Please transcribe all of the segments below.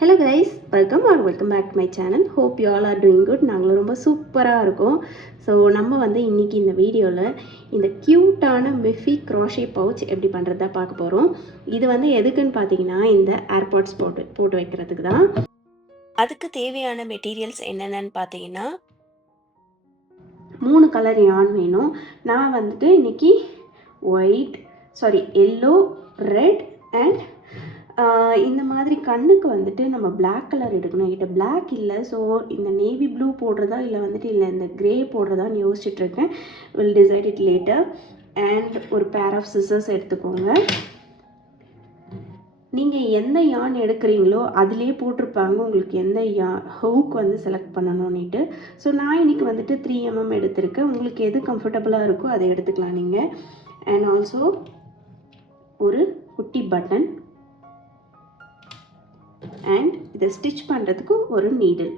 Hello guys, welcome back to my channel. Hope you all are doing good. நாங்களும் ரொம்ப சூப்பராக இருக்கோம். So நம்ம இன்றைக்கி இந்த வீடியோவில் இந்த க்யூட்டான மிஃபி க்ராஷே பவுச் எப்படி பண்ணுறதா பார்க்க போகிறோம். இது எதுக்குன்னு பார்த்தீங்கன்னா, இந்த ஏர்பாட்ஸ் போட்டு வைக்கிறதுக்கு தான். அதுக்கு தேவையான மெட்டீரியல்ஸ் என்னென்னு பார்த்தீங்கன்னா, 3 கலர் யான் வேணும். நான் இன்றைக்கி எல்லோ, ரெட் அண்ட் இந்த மாதிரி கண்ணுக்கு நம்ம பிளாக் கலர் எடுக்கணும். என்கிட்ட பிளாக் இல்லை. ஸோ இந்த நேவி ப்ளூ போடுறதா இல்லை இல்லை இந்த க்ரே போடுறதான்னு யோசிச்சுட்ருக்கேன். Will decide it later. And ஒரு பேர் ஆஃப் சிசர்ஸ் எடுத்துக்கோங்க. நீங்கள் எந்த யான் எடுக்கிறீங்களோ அதிலே போட்டிருப்பாங்க உங்களுக்கு எந்த ஹவுக் செலக்ட் பண்ணணும்னுட்டு. ஸோ நான் இன்றைக்கி 3mm எடுத்திருக்கேன். உங்களுக்கு எது கம்ஃபர்டபுளாக இருக்கோ அதை எடுத்துக்கலாம் நீங்கள். அண்ட் ஆல்சோ ஒரு குட்டி பட்டன் அண்ட் இதை ஸ்டிச் பண்ணுறதுக்கு ஒரு நீடில்.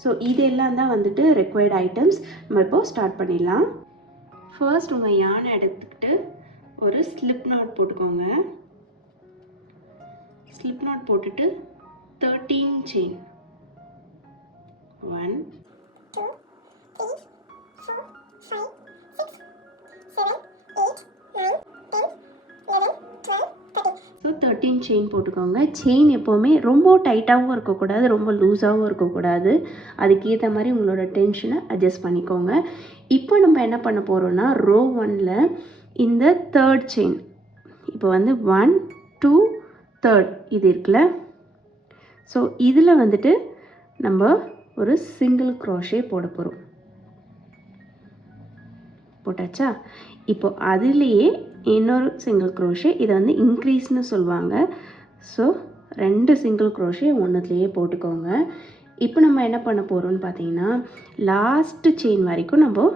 ஸோ இதெல்லாம் தான் ரெக்வயர்ட் ஐட்டம்ஸ். நம்ம இப்போ ஸ்டார்ட் பண்ணிடலாம். ஃபர்ஸ்ட் உங்கள் யானை எடுத்துக்கிட்டு ஒரு ஸ்லிப் நாட் போட்டுக்கோங்க. ஸ்லிப் நாட் போட்டுட்டு 13 செயின். 1 2 3 4 5 6 7 8 9 10 11 12 13. ஸோ 13 செயின் போட்டுக்கோங்க. செயின் எப்போவுமே ரொம்ப டைட்டாகவும் இருக்கக்கூடாது, ரொம்ப லூஸாகவும் இருக்கக்கூடாது. அதுக்கேற்ற மாதிரி உங்களோட டென்ஷனை அட்ஜஸ்ட் பண்ணிக்கோங்க. இப்போ நம்ம என்ன பண்ண போகிறோன்னா, ரோ 1ல் இந்த 3rd செயின் இப்போ 1 2 3rd இது இருக்குல்ல. ஸோ இதில் நம்ம ஒரு சிங்கிள் க்ரோஷே போட போகிறோம். போட்டாச்சா? இப்போ அதுலேயே இன்னொரு சிங்கிள் க்ரோஷே, இதை இன்க்ரீஸ்னு சொல்லுவாங்க. ஸோ 2 சிங்கிள் க்ரோஷே ஒன்றுத்துலேயே போட்டுக்கோங்க. இப்போ நம்ம என்ன பண்ண போகிறோம்னு பார்த்தீங்கன்னா, லாஸ்ட்டு செயின் வரைக்கும் நம்ம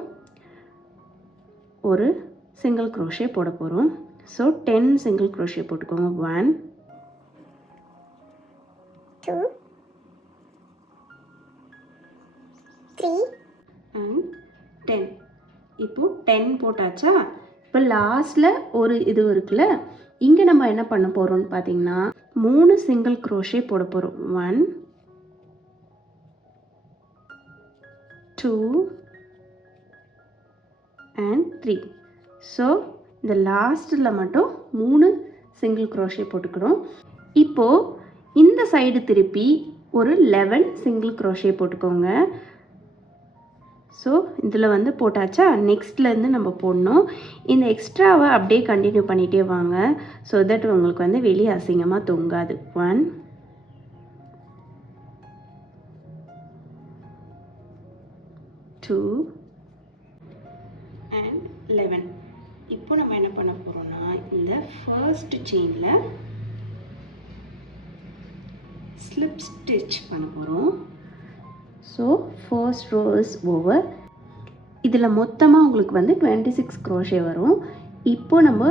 ஒரு சிங்கிள் க்ரோஷே போட போகிறோம். ஸோ 10 சிங்கிள் க்ரோஷே போட்டுக்கோங்க. 1 2 3 and 10. இப்போ 10 போட்டாச்சா? இப்போ லாஸ்ட்டில் ஒரு இது இருக்குல்ல, இங்கே நம்ம என்ன பண்ண போகிறோம்னு பார்த்தீங்கன்னா 3 சிங்கிள் க்ரோஷே போட போகிறோம். 1 2 and 3. ஸோ இந்த லாஸ்ட்டில் மட்டும் 3 சிங்கிள் க்ரோஷே போட்டுக்கிறோம். இப்போது இந்த சைடு திருப்பி ஒரு 11 சிங்கிள் க்ரோஷே போட்டுக்கோங்க. ஸோ இதில் போட்டாச்சா? நெக்ஸ்ட்லேருந்து நம்ம போடணும். இந்த எக்ஸ்ட்ராவை அப்படியே கண்டினியூ பண்ணிகிட்டே வாங்க. ஸோ தட் உங்களுக்கு வெளியே அசிங்கமாக தொங்காது. 1 2 and 11. இப்போ நம்ம என்ன பண்ண போகிறோம்னா, இந்த ஃபர்ஸ்ட் செயினில் ஸ்லிப் ஸ்டிச் பண்ண போகிறோம். So first row is over. இதில் மொத்தமாக உங்களுக்கு 26 க்ரோஷே வரும். இப்போ நம்ம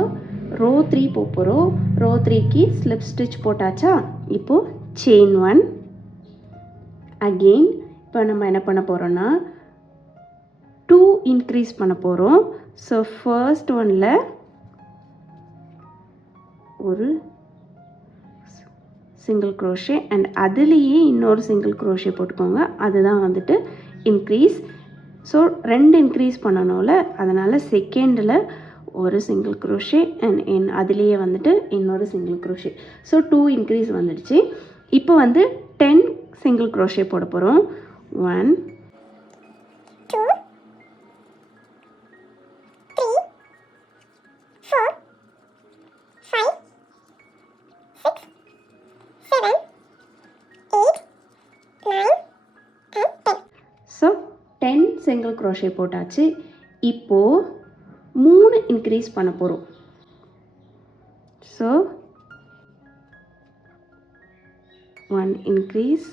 ரோ 3 போகிறோம். ரோ 3க்கு ஸ்லிப் ஸ்டிச் போட்டாச்சா? இப்போது செயின் 1 அகெயின். இப்போ நம்ம என்ன பண்ண போகிறோன்னா 2 இன்க்ரீஸ் பண்ண போகிறோம். ஸோ ஃபர்ஸ்ட் ஒன்னில் ஒரு சிங்கிள் க்ரோஷே அண்ட் அதுலேயே இன்னொரு சிங்கிள் க்ரோஷே போட்டுக்கோங்க. அதுதான் இன்க்ரீஸ். ஸோ 2 இன்க்ரீஸ் பண்ணணும்ல, அதனால் செகண்டில் ஒரு சிங்கிள் க்ரோஷே அண்ட் அதுலேயே இன்னொரு சிங்கிள் க்ரோஷே. ஸோ 2 இன்க்ரீஸ் வந்துடுச்சு. இப்போ 10 சிங்கிள் க்ரோஷே போட போகிறோம். 1 2 3 4 5 6 7 8 9 and 10. ஸோ 10 சிங்கிள் க்ரோஷே போட்டாச்சு. இப்போது 3 இன்க்ரீஸ் பண்ண போகிறோம். So 1 increase,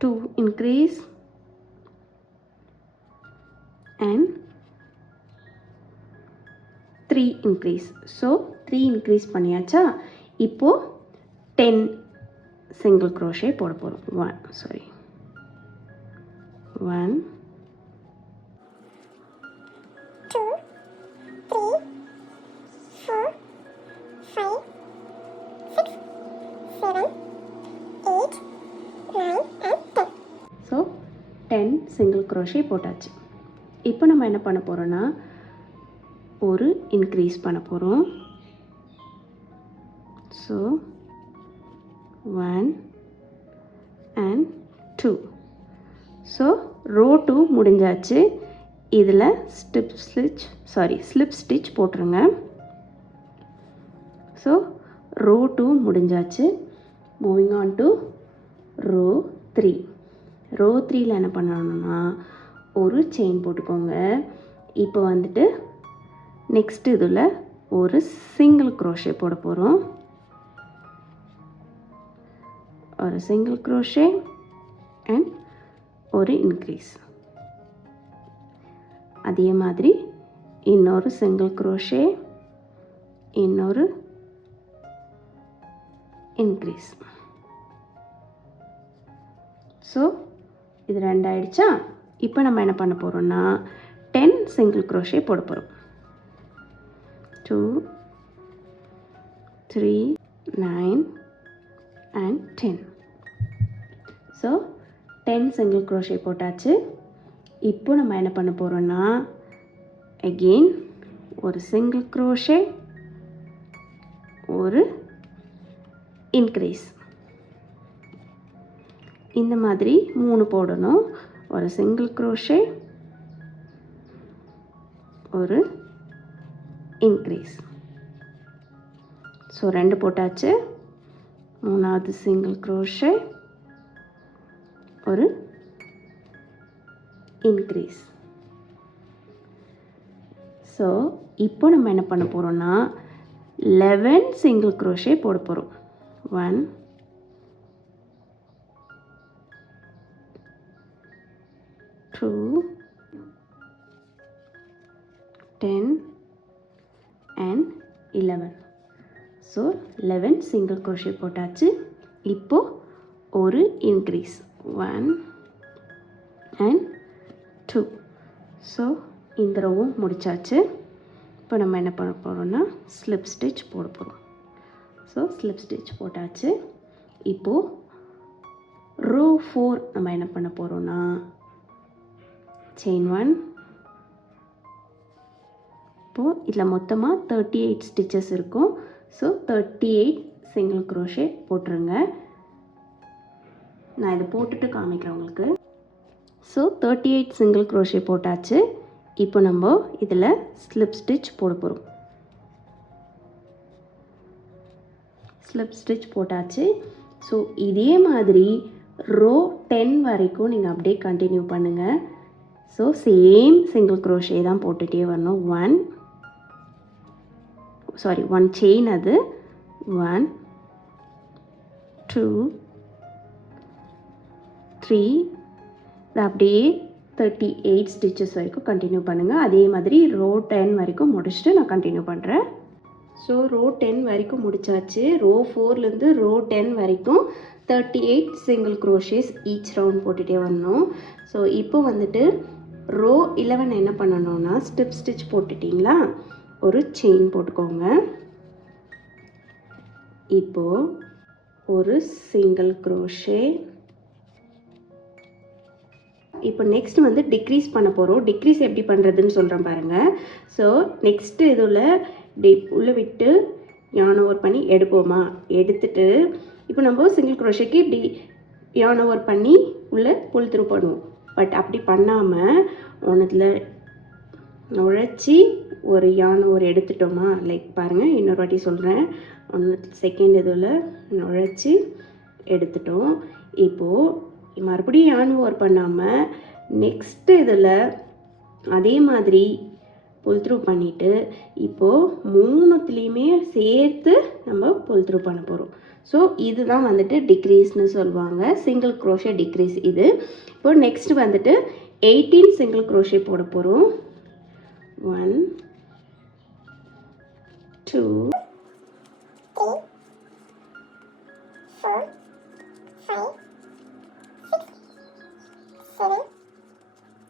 2 increase and 3 increase. So 3 increase பண்ணியாச்சா? இப்போது 10 சிங்கிள் க்ரோஷே போட போகிறோம். 1 2 சிங்கிள் crochet போட்டாச்சு. இப்போ நம்ம என்ன பண்ண போகிறோன்னா ஒரு இன்க்ரீஸ் பண்ண போகிறோம். So 1 and 2. ஸோ ரோ 2 முடிஞ்சாச்சு. இதில் ஸ்லிப் ஸ்டிச் போட்டுருங்க. ஸோ ரோ 2 முடிஞ்சாச்சு. Moving on to row 3. Row 3ல் என்ன பண்ணணும்னா ஒரு செயின் போட்டுக்கோங்க. இப்போ வந்துட்டு நெக்ஸ்ட் இதில் ஒரு சிங்கிள் crochet போட போகிறோம். ஒரு சிங்கிள் crochet அண்ட் ஒரு இன்க்ரீஸ். அதே மாதிரி இன்னொரு சிங்கிள் crochet, இன்னொரு இன்க்ரீஸ். ஸோ இது 2 ஆயிடுச்சா? இப்போ நம்ம என்ன பண்ண போகிறோம்னா 10 சிங்கிள் crochet போட போகிறோம். 2 3 9 and 10. ஸோ 10 சிங்கிள் crochet போட்டாச்சு. இப்போ நம்ம என்ன பண்ண போகிறோம்னா அகெயின் ஒரு சிங்கிள் crochet, ஒரு இன்க்ரீஸ். இந்த மாதிரி 3 போடணும். ஒரு சிங்கிள் crochet, ஒரு இன்க்ரீஸ். ஸோ 2 போட்டாச்சு. 3வது சிங்கிள் crochet, ஒரு இன்க்ரீஸ். ஸோ இப்போ நம்ம என்ன பண்ண போகிறோம்னா 11 சிங்கிள் crochet போட போகிறோம். 1 2 10 and 11. ஸோ 11 சிங்கிள் crochet போட்டாச்சு. இப்போ ஒரு இன்க்ரீஸ் 1 and 2. ஸோ இந்த ரோவும் முடிச்சாச்சு. இப்போ நம்ம என்ன பண்ண போகிறோம்னா ஸ்லிப் ஸ்டிச் போட போகிறோம். ஸோ ஸ்லிப் ஸ்டிச் போட்டாச்சு. இப்போது ரோ 4 நம்ம என்ன பண்ண போகிறோம்னா செயின் 1. இப்போது இதில் மொத்தமாக 38 ஸ்டிச்சஸ் இருக்கும். ஸோ 38 சிங்கிள் crochet போட்டுருங்க. நான் இதை போட்டுட்டு காமிக்கிறேன் உங்களுக்கு. ஸோ 38 சிங்கிள் crochet போட்டாச்சு. இப்போ நம்ம இதில் ஸ்லிப் ஸ்டிச் போட போகிறோம். ஸ்லிப் ஸ்டிச் போட்டாச்சு. ஸோ இதே மாதிரி ரோ 10 வரைக்கும் நீங்கள் அப்படியே கண்டினியூ பண்ணுங்கள். ஸோ சேம் சிங்கிள் crochet தான் போட்டுகிட்டே வரணும். 1 செயின், அது 1 2 3. இது அப்படியே 38 ஸ்டிச்சஸ் வரைக்கும் கண்டினியூ பண்ணுங்கள். அதே மாதிரி ரோ 10 வரைக்கும் முடிச்சுட்டு நான் கண்டினியூ பண்ணுறேன். ஸோ ரோ 10 வரைக்கும் முடிச்சாச்சு. ரோ 4லேருந்து ரோ 10 வரைக்கும் 38 சிங்கிள் crochet ஈச் ரவுண்ட் போட்டுகிட்டே வரணும். ஸோ இப்போ வந்துட்டு ரோ 11 என்ன பண்ணணும்னா ஸ்லிப் ஸ்டிச் போட்டுட்டிங்களா, ஒரு செயின் போட்டுக்கோங்க. இப்போது ஒரு சிங்கிள் crochet. இப்போ நெக்ஸ்ட் வந்து டிக்ரீஸ் பண்ண போகிறோம். டிக்ரீஸ் எப்படி பண்ணுறதுன்னு சொல்கிறேன் பாருங்கள். ஸோ நெக்ஸ்ட்டு இதில் உள்ளே விட்டு yarn over பண்ணி எடுப்போமா, எடுத்துட்டு இப்போ நம்ம சிங்கிள் crochetக்கு இப்படி yarn over பண்ணி உள்ளே புல் த்ரூ பண்ணுவோம். பட் அப்படி பண்ணாமல் ஒன்றுத்தில் நுழைச்சி ஒரு yarn over எடுத்துட்டோமா, லைக் பாருங்கள் இன்னொரு வாட்டி சொல்கிறேன். செகண்ட் இதில் நுழைச்சி எடுத்துட்டோம். இப்போது மறுபடியும் yarn over பண்ணாமல் நெக்ஸ்ட்டு இதில் அதே மாதிரி புல் த்ரூ பண்ணிவிட்டு இப்போது 3த்துலேயுமே சேர்த்து நம்ம புல் த்ரூ பண்ண போகிறோம். ஸோ இதுதான் வந்துட்டு டிக்ரீஸ்னு சொல்லுவாங்க, சிங்கிள் crochet டிக்ரீஸ் இது. இப்போ நெக்ஸ்ட் வந்துட்டு 18 சிங்கிள் crochet போட போகிறோம். 1 2 3 4 5 6 7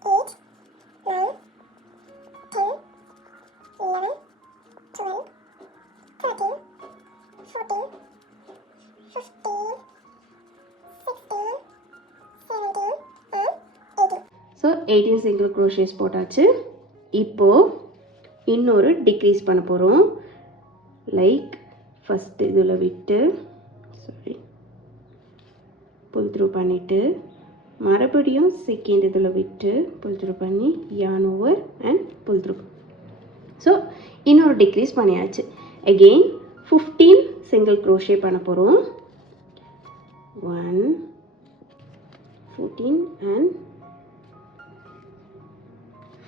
8 9 10 11 12 13 14 15 16 17 and 18. 18 சிங்கிள் க்ரோஷேஸ் போட்டாச்சு. இப்போது இன்னொரு டிக்ரீஸ் பண்ண போகிறோம். லைக் ஃபஸ்ட்டு இதில் விட்டு புல் த்ரூ பண்ணிவிட்டு மறுபடியும் செகண்ட் இதில் விட்டு புல் த்ரூ பண்ணி yarn over and pull through. So இன்னொரு டிக்ரீஸ் பண்ணியாச்சு. அகெயின் 15 சிங்கிள் க்ரோஷே பண்ண போகிறோம். 1 14 and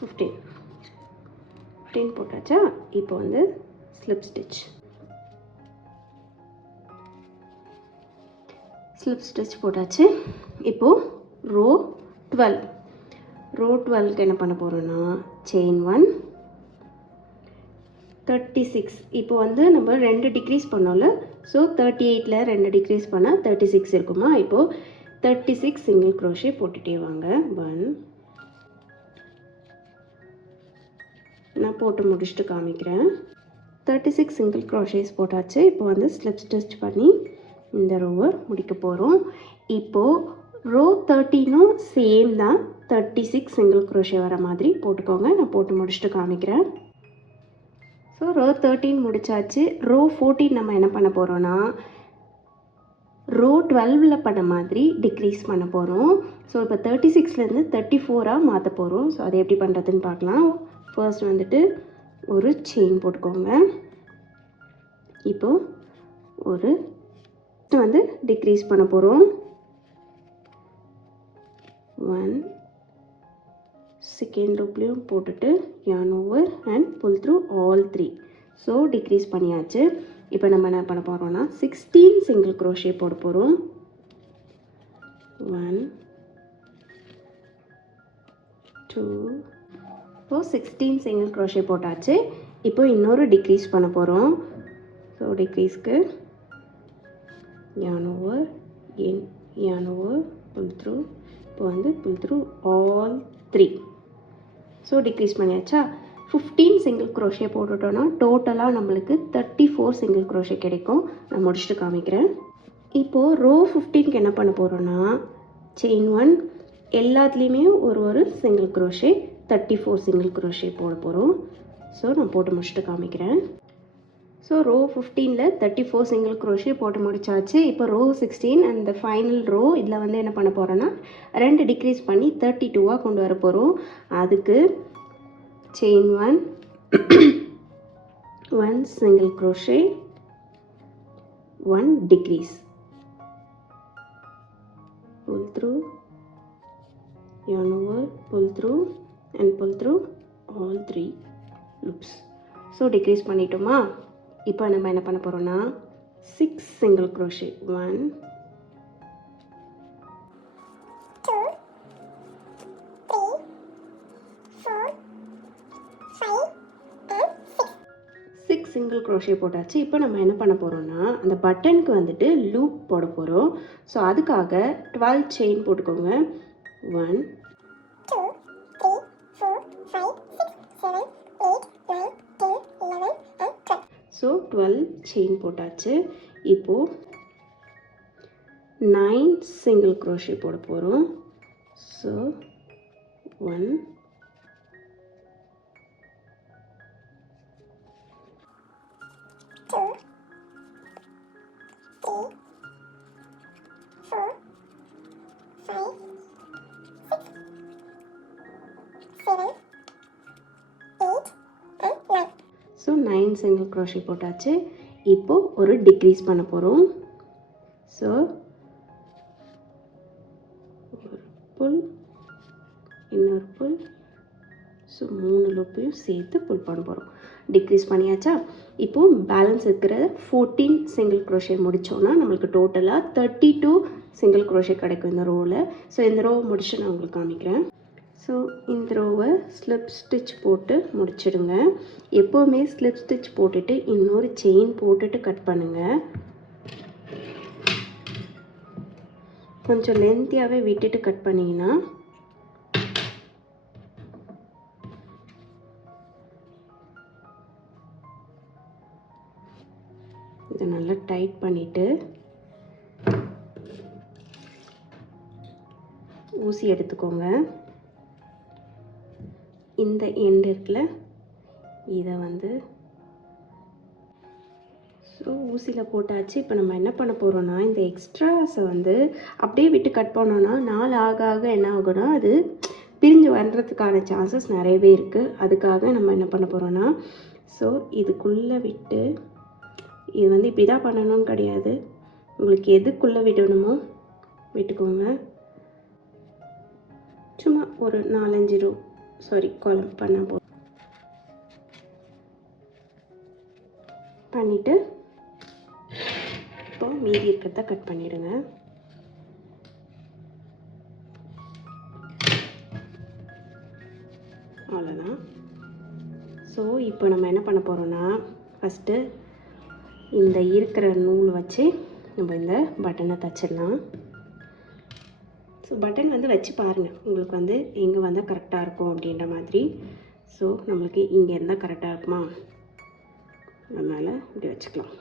15 போட்டாச்சா. இப்போ வந்து ஸ்லிப் ஸ்டிச் போட்டாச்சு. இப்போது ரோ 12க்கு என்ன பண்ண போகிறோன்னா செயின் 1 36. இப்போ வந்து நம்ம 2 டிக்ரீஸ் பண்ணோம்ல, ஸோ 38ல் 2 டிக்ரீஸ் பண்ணால் 36 இருக்குமா. இப்போது 36 சிங்கிள் க்ரோஷே போட்டுகிட்டே வாங்க. 1 நான் போட்டு முடிச்சுட்டு காமிக்கிறேன். 36 சிங்கிள் க்ரோஷேஸ் போட்டாச்சு. இப்போ வந்து ஸ்லிப் ஸ்டிச் பண்ணி இந்த ரோவை முடிக்க போகிறோம். இப்போது ரோ 13ம் சேம் தான், 36 சிங்கிள் க்ரோஷே வர மாதிரி போட்டுக்கோங்க. நான் போட்டு முடிச்சுட்டு காமிக்கிறேன். ஸோ ரோ 13 முடிச்சாச்சு. ரோ 14 நம்ம என்ன பண்ண போகிறோன்னா ரோ 12ல் பண்ண மாதிரி டிக்ரீஸ் பண்ண போகிறோம். ஸோ இப்போ 36லேருந்து 34ஆக மாற்ற போகிறோம். ஸோ அதை எப்படி பண்ணுறதுன்னு பார்க்கலாம். ஃபர்ஸ்ட் வந்துட்டு ஒரு செயின் போட்டுக்கோங்க. இப்போது ஒரு வந்து டிக்ரீஸ் பண்ண போகிறோம். 1 செகண்ட் லூப்லேயும் போட்டுட்டு yarn over and pull through all 3. So degrees பண்ணியாச்சு. இப்போ நம்ம என்ன பண்ண போகிறோம்னா 16 சிங்கிள் க்ரோஷே போட போகிறோம். 1 2 இப்போ 16 சிங்கிள் க்ரோஷே போட்டாச்சு. இப்போ இன்னொரு டிக்ரீஸ் பண்ண போகிறோம். ஸோ டிக்ரீஸ்க்கு yarn over pull through. இப்போ வந்து pull through all 3. So decrease பண்ணியாச்சா. 15 சிங்கிள் க்ரோஷே போட்டுட்டோன்னா டோட்டலாக நம்மளுக்கு 34 சிங்கிள் க்ரோஷே கிடைக்கும். நான் முடிச்சுட்டு காமிக்கிறேன். இப்போது ரோ 15க்கு என்ன பண்ண போகிறோன்னா செயின் 1 எல்லாத்துலேயுமே ஒரு சிங்கிள் க்ரோஷே 34 சிங்கிள் க்ரோஷே போட போகிறோம். ஸோ நான் போட்டு முடிச்சுட்டு காமிக்கிறேன். ஸோ ரோ 15ல் 34 சிங்கிள் க்ரோஷே போட்டு முடிச்சாச்சு. இப்போ ரோ 16 அண்ட் ஃபைனல் ரோ இதில் வந்து என்ன பண்ண போகிறோன்னா 2 டிக்ரீஸ் பண்ணி 32ஆக கொண்டு வர போகிறோம். அதுக்கு chain 1 single crochet 1 decrease pull through yarn over pull through and pull through all 3 loops. So decrease பண்ணிட்டோமா. இப்போ நம்ம என்ன பண்ண போகிறோன்னா 6 single crochet 1 2 3 4 5 and 6 single crochet போட்டாச்சு. இப்போ நம்ம என்ன பண்ண போகிறோம்னா அந்த பட்டனுக்கு வந்துட்டு லூப் போட போகிறோம். ஸோ அதுக்காக 12 செயின் போட்டுக்கோங்க. 1 2 3 4 5 6 7 8 9 10 11 and 12. ஸோ 12 செயின் போட்டாச்சு. இப்போது 9 சிங்கிள் க்ரோஷே போட போகிறோம். So 1 2 3 4 5 6 7 8 and 9. So 9 single crochet போட்டாச்சு. இப்போது ஒரு டிக்ரீஸ் பண்ண போகிறோம். ஸோ ஒரு புல் இன்னொரு புல். ஸோ 3 லூப்பையும் சேர்த்து புல் பண்ண போகிறோம். டிக்ரீஸ் பண்ணியாச்சா. இப்போது பேலன்ஸ் இருக்கிற 14 சிங்கிள் க்ரோஷே முடித்தோன்னா நம்மளுக்கு டோட்டலாக 32 சிங்கிள் க்ரோஷே கிடைக்கும் இந்த ரோவில். ஸோ இந்த ரோவை முடிச்சு நான் உங்களுக்கு காமிக்கிறேன். ஸோ இந்த ரோவை ஸ்லிப் ஸ்டிச் போட்டு முடிச்சிடுங்க. எப்போவுமே ஸ்லிப் ஸ்டிச் போட்டுட்டு இன்னொரு செயின் போட்டுட்டு கட் பண்ணுங்கள். கொஞ்சம் லென்த்தியாகவே விட்டுட்டு கட் பண்ணிங்கன்னா இதை நல்லா டைட் பண்ணிவிட்டு ஊசி எடுத்துக்கோங்க. இந்த எண்ட் இருக்குல்ல, இதை வந்து ஸோ ஊசியில் போட்டாச்சு. இப்போ நம்ம என்ன பண்ண போகிறோன்னா, இந்த எக்ஸ்ட்ராஸை வந்து அப்படியே விட்டு கட் பண்ணோன்னா நாள் ஆக ஆக என்ன ஆகும்னா அது பிரிஞ்சு வர்றதுக்கான சான்சஸ் நிறையவே இருக்குது. அதுக்காக நம்ம என்ன பண்ண போகிறோன்னா, ஸோ இதுக்குள்ளே விட்டு, இது வந்து இப்படி தான் பண்ணணும்னு கிடையாது, உங்களுக்கு எதுக்குள்ளே விடணுமோ விட்டுக்கோங்க. சும்மா ஒரு 4-5 ரோ கோலம் பண்ண பண்ணிவிட்டு இப்போ மீதி இருக்கிறத கட் பண்ணிவிடுங்க. அவ்வளோதான். ஸோ இப்போ நம்ம என்ன பண்ண போகிறோன்னா, ஃபஸ்ட்டு இந்த இருக்கிற நூல் வச்சு நம்ம இந்த பட்டனை தச்சிடலாம். ஸோ பட்டன் வந்து வச்சு பாருங்கள், உங்களுக்கு வந்து எங்கே வந்தால் கரெக்டாக இருக்கும் அப்படின்ற மாதிரி. ஸோ நம்மளுக்கு இங்கே இருந்தால் கரெக்டாக இருக்குமா, அதனால் இப்படி வச்சுக்கலாம்.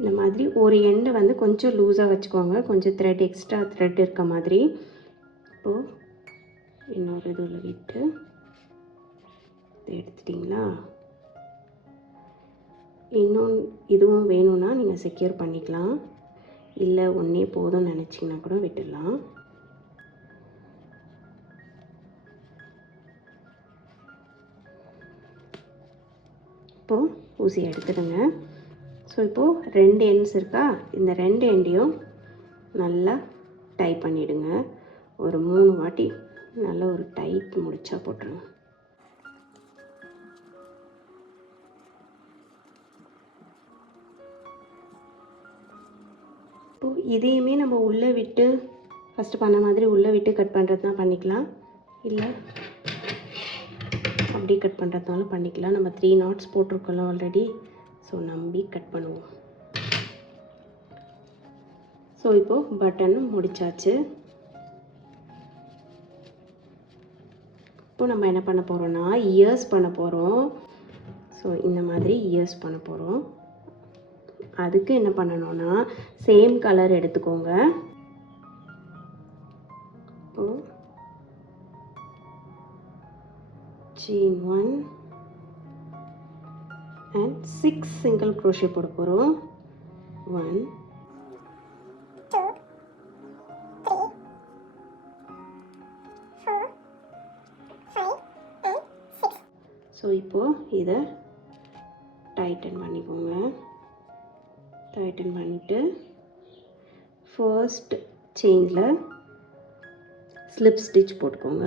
இந்த மாதிரி ஒரு எண்டை வந்து கொஞ்சம் லூஸாக வச்சுக்கோங்க, கொஞ்சம் த்ரெட் எக்ஸ்ட்ரா த்ரெட் இருக்க மாதிரி. இப்போது இன்னொரு இதில் விட்டு எடுத்துட்டிங்களா, இன்னும் இதுவும் வேணும்னா நீங்கள் செக்யூர் பண்ணிக்கலாம், இல்லை ஒன்றே போதும்னு நினச்சிங்கன்னா கூட விட்டுடலாம். இப்போது ஊசி எடுத்துடுங்க. ஸோ இப்போது 2 எண்ட்ஸ் இருக்கா, இந்த 2 எண்டையும் நல்லா டை பண்ணிவிடுங்க. ஒரு 3 வாட்டி நல்லா ஒரு டைட் முடிச்சா போட்டுருங்க. இப்போது இதையுமே நம்ம உள்ளே விட்டு ஃபஸ்ட்டு பண்ண மாதிரி உள்ளே விட்டு கட் பண்ணுறது தான் பண்ணிக்கலாம், இல்லை அப்படி கட் பண்ணுறதுனாலும் பண்ணிக்கலாம். நம்ம 3 knots போட்டிருக்கோம் ஆல்ரெடி, ஸோ நம்பி கட் பண்ணுவோம். ஸோ இப்போது பட்டனும் முடிச்சாச்சு. இப்போ நம்ம என்ன பண்ண போகிறோன்னா, இயர்ஸ் பண்ண போகிறோம். ஸோ இந்த மாதிரி இயர்ஸ் பண்ண போகிறோம். அதுக்கு என்ன பண்ணணும்னா, சேம் கலர் எடுத்துக்கோங்க. இப்போது chain 1 and 6 single crochet போட போகிறோம். 1 2 3 4 5 and 6. ஸோ இப்போது இதை டைட்டன் பண்ணிக்கோங்க. டைட்டன் பண்ணிவிட்டு ஃபர்ஸ்ட் செயினில் ஸ்லிப் ஸ்டிச் போட்டுக்கோங்க.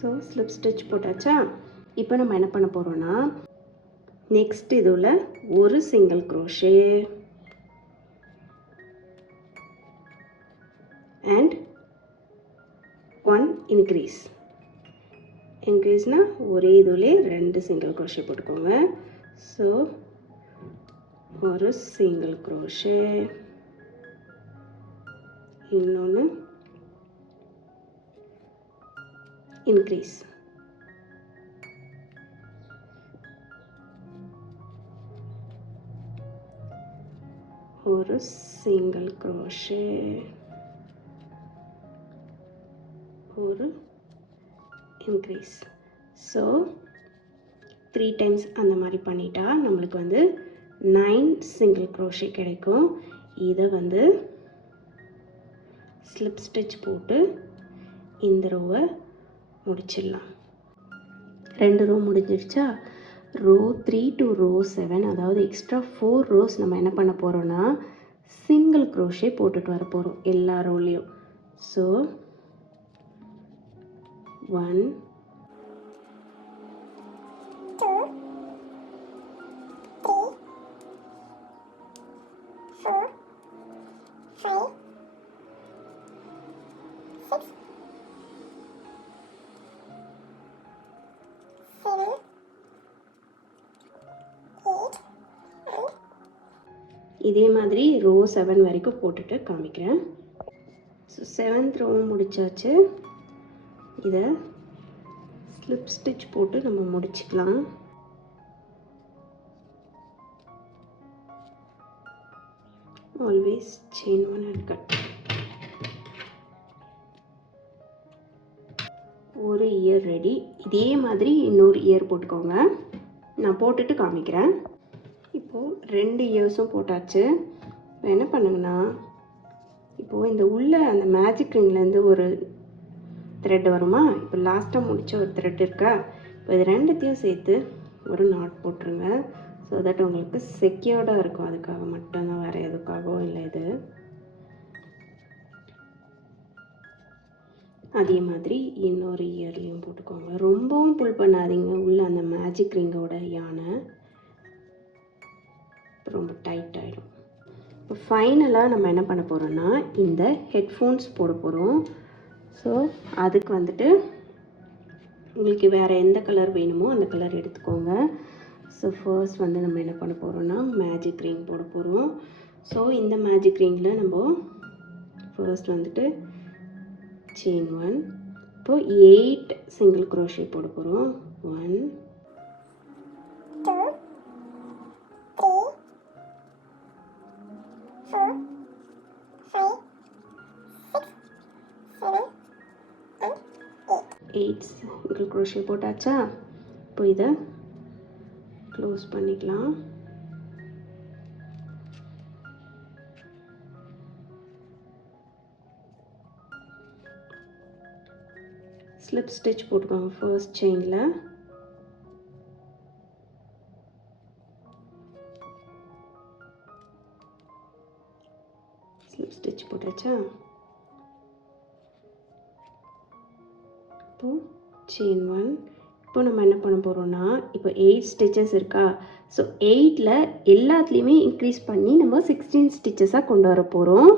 ஸோ ஸ்லிப் ஸ்டிச் போட்டாச்சா. இப்போ நம்ம என்ன பண்ண போகிறோன்னா, நெக்ஸ்ட் இதில் ஒரு சிங்கிள் க்ரோஷே அண்ட் 1 இன்க்ரீஸ். இன்க்ரீஸ்னால் ஒரே இதுலேயே 2 சிங்கிள் க்ரோஷே போட்டுக்கோங்க. ஸோ ஒரு சிங்கிள் க்ரோஷே, இன்னொன்று இன்க்ரீஸ். ஒரு சிங்கிள் க்ரோஷே, ஒரு இன்க்ரீஸ். ஸோ 3 டைம்ஸ் அந்த மாதிரி பண்ணிட்டா நம்மளுக்கு வந்து 9 சிங்கிள் க்ரோஷே கிடைக்கும். இதை வந்து ஸ்லிப் ஸ்டிச் போட்டு இந்த ரோவை முடிச்சிடலாம். 2 ரோ முடிஞ்சிடுச்சா. ரோ 3 to ரோ 7, அதாவது எக்ஸ்ட்ரா 4 ரோஸ் நம்ம என்ன பண்ண போகிறோன்னா, சிங்கிள் க்ரோஷே போட்டுட்டு வர போகிறோம் எல்லா ரோலையும். ஸோ 1 2 3 4 5 6 7 8 and இதே மாதிரி ரோ 7 வரைக்கும் போட்டுட்டு காமிக்கிறேன். ஸோ 7th ரோவும் முடிச்சாச்சு. இதை ஸ்லிப் ஸ்டிச் போட்டு நம்ம முடிச்சுக்கலாம். Always chain 1 and cut. ஒரு இயர் ரெடி. இதே மாதிரி இன்னொரு இயர் போட்டுக்கோங்க. நான் போட்டுட்டு காமிக்கிறேன். இப்போது 2 இயர்ஸும் போட்டாச்சு. இப்போ என்ன பண்ணுங்கன்னா, இப்போது இந்த உள்ள அந்த மேஜிக் ரிங்லேருந்து ஒரு த்ரெட் வருமா, இப்போ லாஸ்ட்டாக முடித்த ஒரு த்ரெட் இருக்கா, இப்போ இது 2த்தையும் சேர்த்து ஒரு நாட் போட்டுருங்க. ஸோ தட் உங்களுக்கு செக்யூர்டாக இருக்கும். அதுக்காக மட்டும்தான், வேறு எதுக்காகவும் இல்லை. இது அதே மாதிரி இன்னொரு இயர்லேயும் போட்டுக்கோங்க. ரொம்பவும் புல் பண்ணாதீங்க. உள்ள அந்த மேஜிக் ரிங்கோட யானை ரொம்ப டைட் ஆகிடும். இப்போ ஃபைனலாக நம்ம என்ன பண்ண போகிறோம்னா, இந்த ஹெட்ஃபோன்ஸ் போட போகிறோம். ஸோ அதுக்கு வந்துட்டு உங்களுக்கு வேறு எந்த கலர் வேணுமோ அந்த கலர் எடுத்துக்கோங்க. ஸோ ஃபர்ஸ்ட் வந்து நம்ம என்ன பண்ண போகிறோம்னா, மேஜிக் ரிங் போட போகிறோம். ஸோ இந்த மேஜிக் ரிங்கில் நம்ம ஃபர்ஸ்ட் வந்துட்டு செயின் 1, இப்போது 8 சிங்கிள் க்ரோஷே போட போகிறோம். 1 2 3 4 5 6 7 and 8 சிங்கிள் க்ரோஷே போட்டாச்சா? இப்போ இதை க்ளோஸ் பண்ணிக்கலாம். ஸ்லிப் ஸ்டிச் போட்டுக்கோங்க ஃபர்ஸ்ட் செயினில். ஸ்லிப் ஸ்டிச் போட்டாச்சா? இப்போ செயின் 1. இப்போ நம்ம என்ன பண்ண போகிறோம்னா, இப்போ 8 ஸ்டிச்சஸ் இருக்கா, ஸோ 8ல் எல்லாத்துலேயுமே இன்க்ரீஸ் பண்ணி நம்ம 16 ஸ்டிச்சஸாக கொண்டு வர போகிறோம்.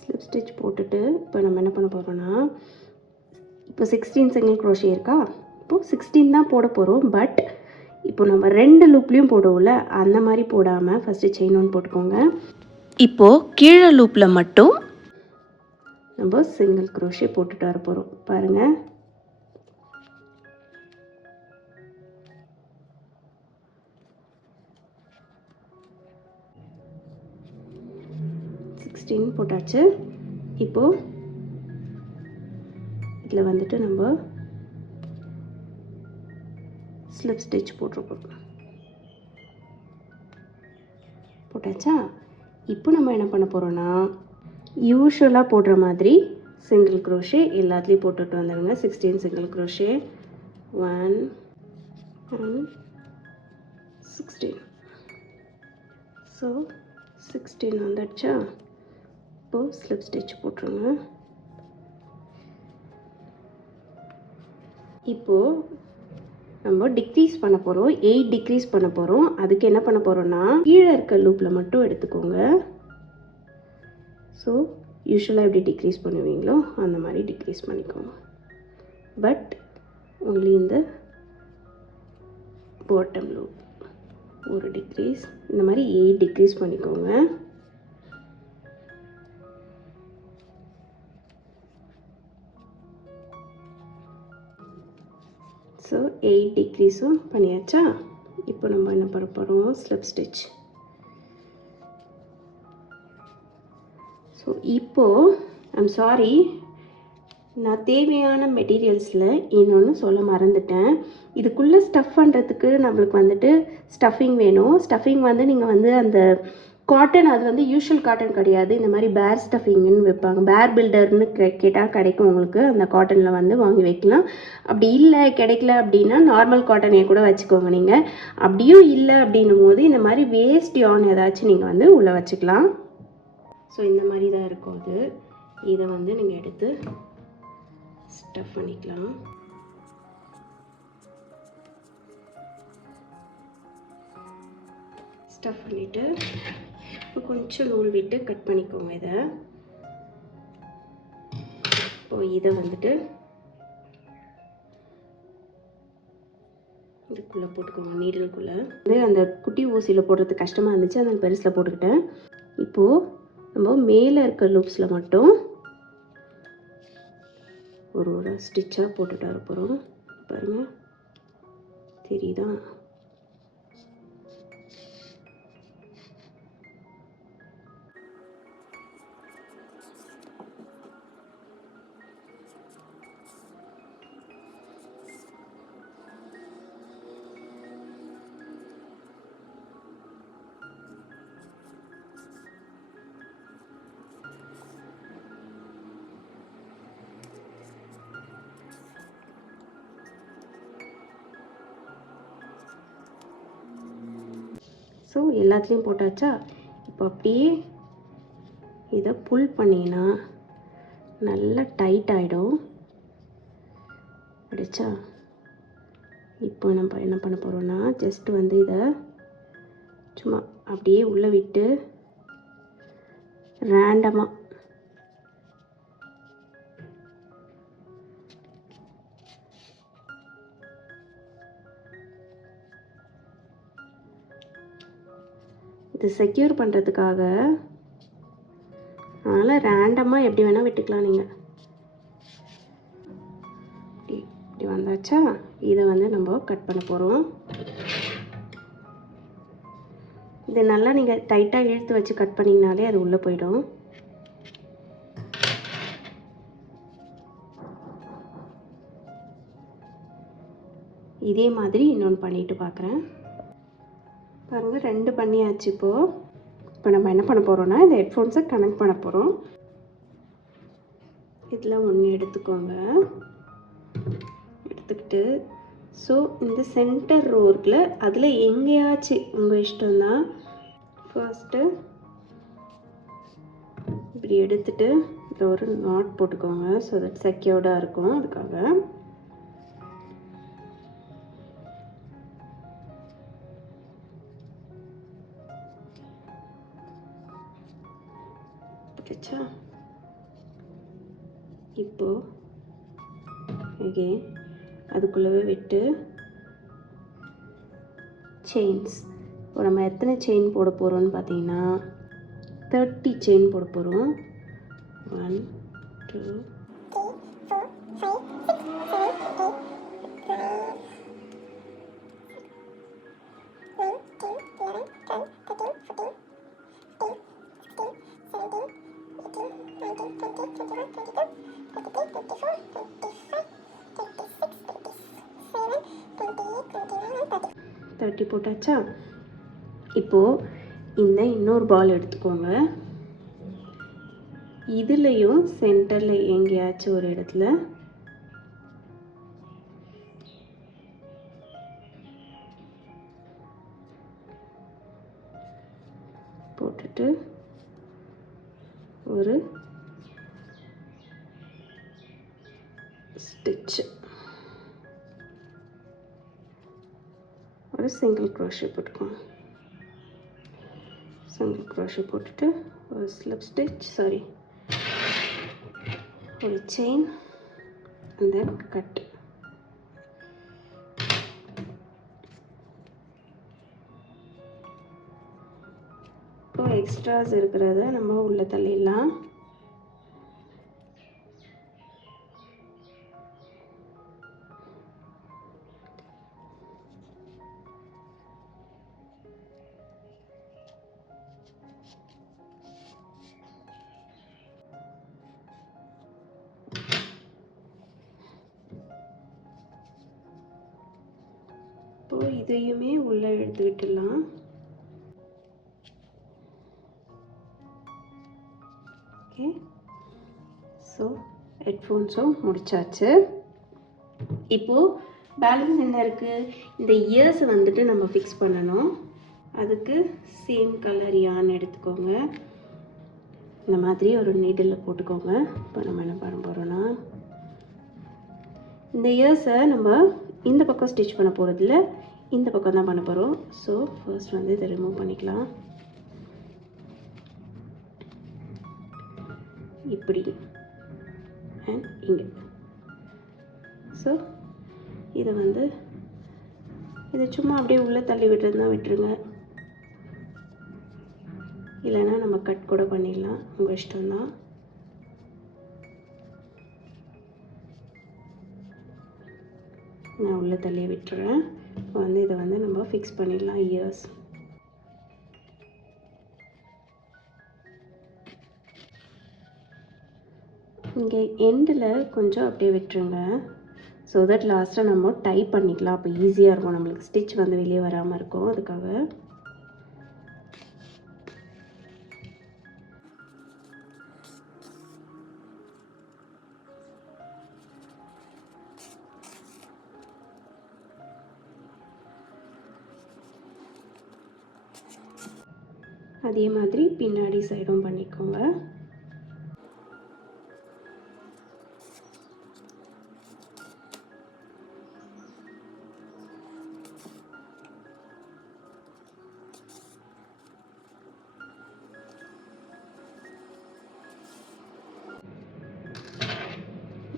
ஸ்லிப் ஸ்டிச் போட்டுட்டு இப்போ நம்ம என்ன பண்ண போகிறோம்னா, இப்போ 16 சிங்கிள் க்ரோஷே இருக்கா, இப்போது 16 தான் போட போகிறோம். பட் இப்போ நம்ம 2 லூப்லேயும் போடுவோம்ல, அந்த மாதிரி போடாமல் ஃபஸ்ட்டு செயின் 1 போட்டுக்கோங்க. இப்போது கீழே லூப்பில் மட்டும் நம்ம சிங்கிள் க்ரோஷே போட்டுட்டு வர போகிறோம். பாருங்கள், போட்டாச்சு. இப்போது இதில் வந்துட்டு நம்ம ஸ்லிப் ஸ்டிச் போட்டிருக்கோம். போட்டாச்சா? இப்போ நம்ம என்ன பண்ண போகிறோம்னா, யூஷுவலாக போடுற மாதிரி சிங்கிள் க்ரோஷே எல்லாத்துலேயும் போட்டுட்டு வந்துடுங்க. 16 சிங்கிள் க்ரோஷே. 1 and 16. ஸோ 16 வந்துடுச்சா? இப்போது ஸ்லிப் ஸ்டிச் போட்டுருங்க. இப்போது நம்ம டிக்ரீஸ் பண்ண போகிறோம். 8 டிக்ரீஸ் பண்ண போகிறோம். அதுக்கு என்ன பண்ண போகிறோம்னா, கீழே இருக்க லூப்பில் மட்டும் எடுத்துக்கோங்க. ஸோ யூஸ்வலாக எப்படி டிக்ரீஸ் பண்ணுவீங்களோ அந்த மாதிரி டிக்ரீஸ் பண்ணிக்கோங்க. பட் ஒன்லி இந்த பாட்டம் லூப் ஒரு டிக்ரீஸ், இந்த மாதிரி 8 டிக்ரீஸ் பண்ணிக்கோங்க. ஸோ 8 டிக்ரீஸும் பண்ணியாச்சா? இப்போ நம்ம என்ன பண்ண போகிறோம், ஸ்லிப் ஸ்டிச். ஸோ இப்போது ஐம் சாரி, நான் தேவையான மெட்டீரியல்ஸில் இன்னொன்று சொல்ல மறந்துட்டேன். இதுக்குள்ளே ஸ்டஃப் பண்ணுறதுக்கு நம்மளுக்கு வந்துட்டு ஸ்டஃபிங் வேணும். ஸ்டஃபிங் வந்து நீங்கள் வந்து அந்த காட்டன், அது வந்து யூஷுவல் காட்டன் கிடையாது, இந்த மாதிரி பேர் ஸ்டஃபிங்னு வைப்பாங்க. பேர் பில்டர்னு கேட்டால் கிடைக்கும் உங்களுக்கு. அந்த காட்டனில் வந்து வாங்கி வைக்கலாம். அப்படி இல்லை, கிடைக்கல அப்படின்னா நார்மல் காட்டனே கூட வச்சுக்கோங்க நீங்கள். அப்படியும் இல்லை அப்படின்னும் போது இந்த மாதிரி வேஸ்ட் யார்ன் ஏதாச்சும் நீங்கள் வந்து உள்ளே வச்சுக்கலாம். ஸோ இந்த மாதிரி தான் இருக்கும் அது. இதை வந்து நீங்கள் எடுத்து ஸ்டஃப் பண்ணிக்கலாம். ஸ்டஃப் பண்ணிவிட்டு இப்போ கொஞ்சம் நூல் விட்டு கட் பண்ணிக்கோங்க இதை. இப்போ இதை வந்துட்டு இதுக்குள்ளே போட்டுக்கோங்க, நீடலுக்குள்ளே. வந்து அந்த குட்டி ஊசியில் போடுறது கஷ்டமாக இருந்துச்சு, அதனால் பெருசில் போட்டுக்கிட்டேன். இப்போது நம்ம மேலே இருக்க லூப்ஸில் மட்டும் ஒரு ஸ்டிச்சாக போட்டுட்டு வர போகிறோம். பாருங்கள், தெரியுதா? ஸோ எல்லாத்துலேயும் போட்டாச்சா? இப்போ அப்படியே இதை புல் பண்ணிங்கன்னா நல்லா டைட் ஆகிடும். அடிச்சா இப்போ நம்ம என்ன பண்ண போகிறோன்னா, ஜஸ்ட் வந்து இதை சும்மா அப்படியே உள்ளே விட்டு ரேண்டமாக இது செக்யூர் பண்ணுறதுக்காக, அதனால் ரேண்டமாக எப்படி வேணால் விட்டுக்கலாம் நீங்கள். இப்படி வந்தாச்சா? இதை வந்து நம்ம கட் பண்ண போகிறோம். இது நல்லா நீங்கள் டைட்டாக இழுத்து வச்சு கட் பண்ணிங்கனாலே அது உள்ளே போயிடும். இதே மாதிரி இன்னொன்று பண்ணிட்டு பார்க்குறேன். பாருங்கள், 2 பண்ணியாச்சு. இப்போ நம்ம என்ன பண்ண போகிறோன்னா, இந்த ஹெட்ஃபோன்ஸை கனெக்ட் பண்ண போகிறோம். இதில் ஒன்று எடுத்துக்கோங்க. எடுத்துக்கிட்டு ஸோ இந்த சென்டர் ரோ இருக்குல்ல, அதில் எங்கேயாச்சும் உங்கள் இஷ்டம்தான். ஃபர்ஸ்ட்டு இப்படி எடுத்துகிட்டு இதில் ஒரு நாட் போட்டுக்கோங்க. ஸோ தட் செக்யூர்டாக இருக்கும். அதுக்காக போட்டுச்சா? இப்போது அகெயின் அதுக்குள்ளவே விட்டு செயின்ஸ். இப்போ நம்ம எத்தனை செயின் போட போகிறோம்னு பார்த்தீங்கன்னா 30 செயின் போட போகிறோம். 1 2 30 போட்டாச்சா? இப்போது இந்த இன்னொரு பால் எடுத்துக்கோங்க. இதுலேயும் சென்டரில் எங்கேயாச்சும் ஒரு இடத்துல போட்டுட்டு ஒரு ஸ்டிச், ஒரு சிங்கிள் க்ரோஷே போட்டுக்கோங்க. சிங்கிள் க்ரோஷே போட்டுட்டு ஒரு ஸ்லிப் ஸ்டிச், சாரி ஒரு செயின் and then கட். இப்போ எக்ஸ்ட்ராஸ் இருக்கிறத நம்ம உள்ள தள்ளிடலாம். இப்போ இதையுமே உள்ளே எடுத்து விட்டுடலாம். ஓகே, ஸோ ஹெட்ஃபோன்ஸும் முடிச்சாச்சு. இப்போது பேலன்ஸ் என்ன இருக்குது? இந்த இயர்ஸை வந்துட்டு நம்ம ஃபிக்ஸ் பண்ணணும். அதுக்கு சேம் கலர் யான் எடுத்துக்கோங்க. இந்த மாதிரி ஒரு நீடில் போட்டுக்கோங்க. இப்போ நம்ம என்ன பண்ண போகிறோன்னா, இந்த இயர்ஸை நம்ம இந்த பக்கம் ஸ்டிச் பண்ண போகிறதில்ல, இந்த பக்கம் தான் பண்ண போகிறோம். ஸோ ஃபர்ஸ்ட் வந்து இதை ரிமூவ் பண்ணிக்கலாம். இப்படி அண்ட் இங்கே. ஸோ இதை வந்து இதை சும்மா அப்படியே உள்ளே தள்ளி விட்டுருந்தா விட்டுருங்க, இல்லைன்னா நம்ம கட் கூட பண்ணிடலாம், உங்கள் இஷ்டம்தான். நான் உள்ளே தள்ளியே விட்டுறேன். இப்போ வந்து இதை வந்து நம்ம ஃபிக்ஸ் பண்ணிடலாம் இயர்ஸ். இங்கே எண்டில் கொஞ்சம் அப்படியே விட்டுருங்க. ஸோ தட் லாஸ்ட்டாக நம்ம டை பண்ணிக்கலாம். அப்போ ஈஸியாக இருக்கும், நம்மளுக்கு ஸ்டிச் வந்து வெளியே வராமல் இருக்கும். அதுக்காக அதே மாதிரி பின்னாடி சைடும் பண்ணிக்கோங்க.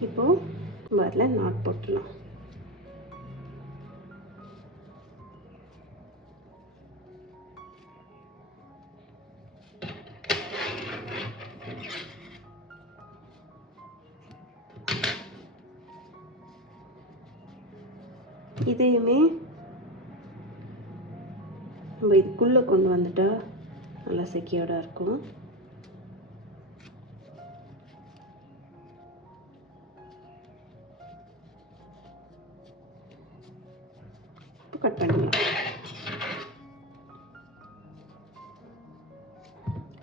இப்போது நம்ம அதில் நாட் போட்டுடலாம். இதையுமே நம்ம இதுக்குள்ளே கொண்டு வந்துட்டா நல்லா செக்யூர்டாக இருக்கும். கட் பண்ணிடலாம்.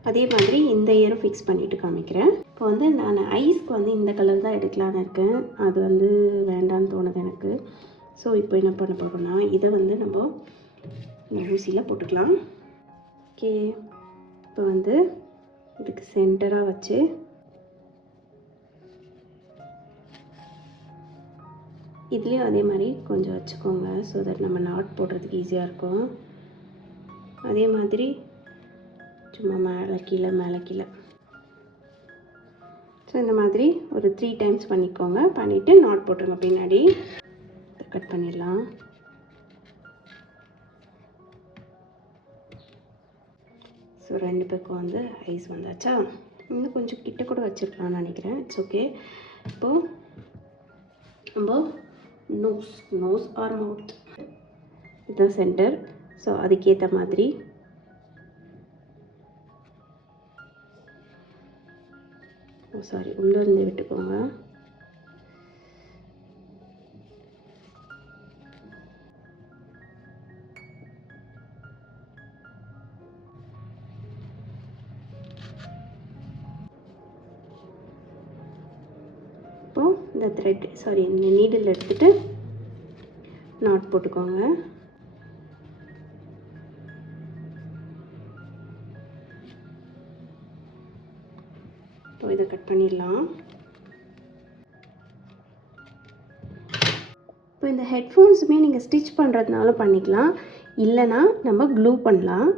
அதே மாதிரி இந்த இயரும் ஃபிக்ஸ் பண்ணிவிட்டு காமிக்கிறேன். இப்போ வந்து நான் ஐஸ்க்கு வந்து இந்த கலர் தான் எடுக்கலான்னு இருக்கேன். அது வந்து வேண்டான்னு தோணுது எனக்கு. ஸோ இப்போ என்ன பண்ண போகிறோம்னா, இதை வந்து நம்ம இந்த ஊசியில் போட்டுக்கலாம். ஓகே, இப்போ வந்து இதுக்கு சென்டராக வச்சு இதுலேயும் அதே மாதிரி கொஞ்சம் வச்சுக்கோங்க. ஸோ தட் நம்ம நாட் போடுறதுக்கு ஈஸியாக இருக்கும். அதே மாதிரி சும்மா மேலே கீழே மேலே கீழே. ஸோ இந்த மாதிரி ஒரு 3 டைம்ஸ் பண்ணிக்கோங்க. பண்ணிவிட்டு நாட் போட்டுருங்க பின்னாடி. கட் பண்ணிடலாம். ஸோ 2 பக்கம் வந்து ஐஸ் வந்தாச்சா? இன்னும் கொஞ்சம் கிட்ட கூட வச்சுருக்கலாம்னு நினைக்கிறேன். It's okay. இப்போது நம்ம நோஸ் ஆர் மவுத் இதுதான் சென்டர். ஸோ அதுக்கேற்ற மாதிரி உள்ளே இருந்து விட்டுக்கோங்க. இப்போது இந்த இந்த நீடில் எடுத்துகிட்டு நாட் போட்டுக்கோங்க. இப்போ இதை கட் பண்ணிடலாம். இப்போ இந்த ஹெட்ஃபோன்ஸுமே நீங்கள் ஸ்டிச் பண்ணுறதுனால பண்ணிக்கலாம், இல்லைனா நம்ம க்ளூ பண்ணலாம்.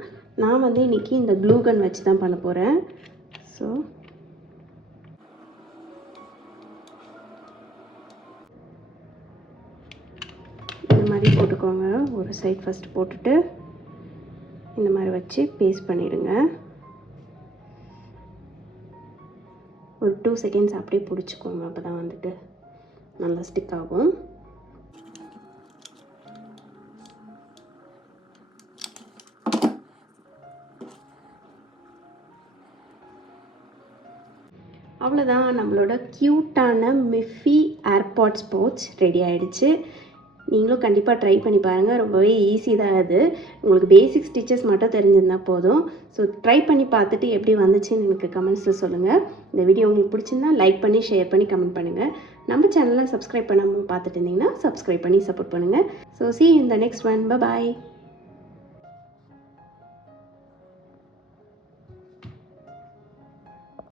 நான் வந்து இன்றைக்கி இந்த க்ளூ கன் வச்சு தான் பண்ண போகிறேன். ஸோ இந்த மாதிரி போட்டுக்கோங்க. ஒரு சைட் ஃபஸ்ட்டு போட்டுட்டு இந்த மாதிரி வச்சு பேஸ்ட் பண்ணிவிடுங்க. ஒரு 2 செகண்ட்ஸ் அப்படியே பிடிச்சிக்கோங்க. அப்போ தான் வந்துட்டு நல்லா ஸ்டிக் ஆகும். அவ்வளோதான், நம்மளோட க்யூட்டான மிஃபி ஏர்பாட்ஸ் பவுச் ரெடி ஆகிடுச்சு. நீங்களும் கண்டிப்பாக ட்ரை பண்ணி பாருங்கள். ரொம்பவே ஈஸி தான் அது. உங்களுக்கு பேசிக் ஸ்டிச்சஸ் மட்டும் தெரிஞ்சிருந்தால் போதும். ஸோ ட்ரை பண்ணி பார்த்துட்டு எப்படி வந்துச்சுன்னு எனக்கு கமெண்ட்ஸில் சொல்லுங்கள். இந்த வீடியோ உங்களுக்கு பிடிச்சிருந்தா லைக் பண்ணி ஷேர் பண்ணி கமெண்ட் பண்ணுங்கள். நம்ம சேனலை சப்ஸ்கிரைப் பண்ணாமல் பார்த்துட்டு இருந்தீங்கன்னா சப்ஸ்கிரைப் பண்ணி சப்போர்ட் பண்ணுங்கள். So see you in the next one. Bye bye.